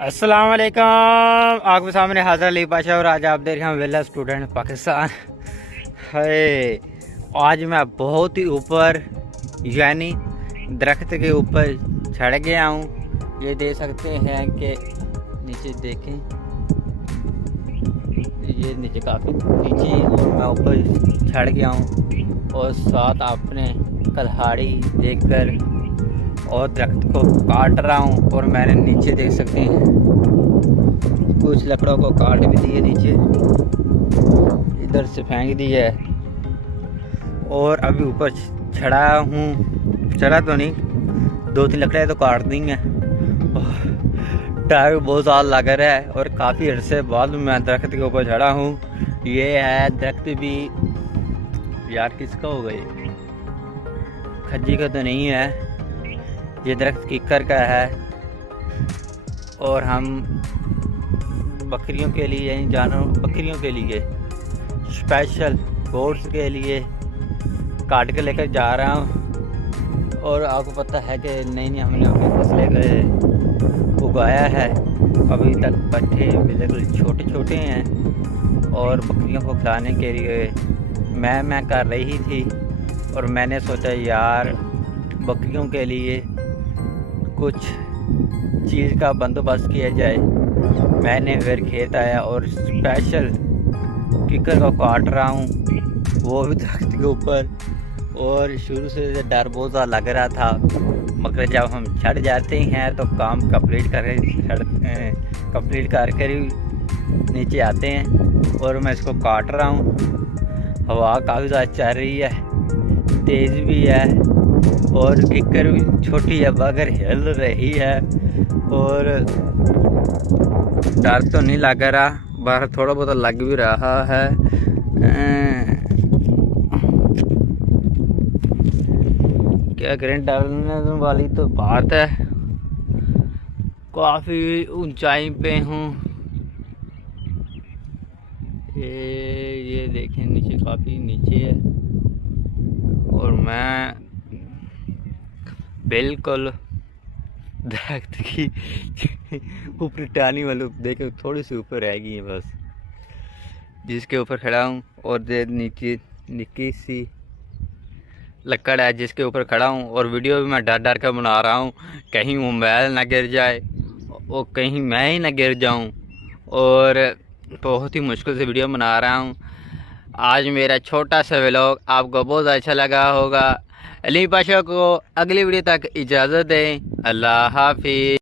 अस्सलाम वालेकुम। आपके सामने हाजिर अली पाशा और आज आप देख रहे हैं वेला स्टूडेंट पाकिस्तान है। आज मैं बहुत ही ऊपर यानी दरख्त के ऊपर चढ़ गया हूँ। ये देख सकते हैं कि नीचे देखें, ये नीचे काफ़ी नीचे और मैं ऊपर चढ़ गया हूँ और साथ आपने कल्हाड़ी देखकर और दरख्त को काट रहा हूँ। और मैंने नीचे देख सकते हैं कुछ लकड़ों को काट भी दिए, नीचे इधर से फेंक दी है और अभी ऊपर चढ़ा हूँ। चढ़ा तो नहीं, 2-3 लकड़ें तो काट दी हैं। टायर बहुत ज़्यादा लग रहा है और काफ़ी अरसे बाद मैं दरख्त के ऊपर चढ़ा हूँ। ये है दरख्त भी यार किसका हो गई, खज्जी का तो नहीं है, ये दरख्त कीकर का है। और हम बकरियों के लिए यानी जानवर बकरियों के लिए स्पेशल गोट्स के लिए काट के लेकर जा रहा हूँ। और आपको पता है कि नहीं हमने अपनी फसलें उगाया है, अभी तक पट्टे बिल्कुल छोटे छोटे हैं और बकरियों को खिलाने के लिए मैं कर रही थी। और मैंने सोचा यार बकरियों के लिए कुछ चीज़ का बंदोबस्त किया जाए। मैंने फिर खेत आया और स्पेशल किकर को काट रहा हूँ, वो भी दरख्त के ऊपर। और शुरू से डर बहुत ज़्यादा लग रहा था, मगर जब हम चढ़ जाते हैं तो काम कंप्लीट करके ही नीचे आते हैं। और मैं इसको काट रहा हूँ, हवा काफ़ी ज़्यादा चल रही है, तेज़ भी है और किकर भी छोटी है मगर हिल रही है। और डर तो नहीं लग रहा, बाहर थोड़ा बहुत लग भी रहा है। क्या करें, डरने वाली तो बात है। काफ़ी ऊंचाई पे हूँ, ये देखें नीचे काफ़ी नीचे है और मैं बिल्कुल दरख्त की ऊपर टानी वाले देखे थोड़ी सी ऊपर रह गई है बस, जिसके ऊपर खड़ा हूँ। और नीचे निक्की सी लकड़ है जिसके ऊपर खड़ा हूँ। और वीडियो भी मैं डर डर कर बना रहा हूँ, कहीं मोबाइल ना गिर जाए और कहीं मैं ही ना गिर जाऊँ। और बहुत ही मुश्किल से वीडियो बना रहा हूँ। आज मेरा छोटा सा व्लॉग आपको बहुत अच्छा लगा होगा। अली पाशा को अगली वीडियो तक इजाज़त दें। अल्लाह हाफिज़।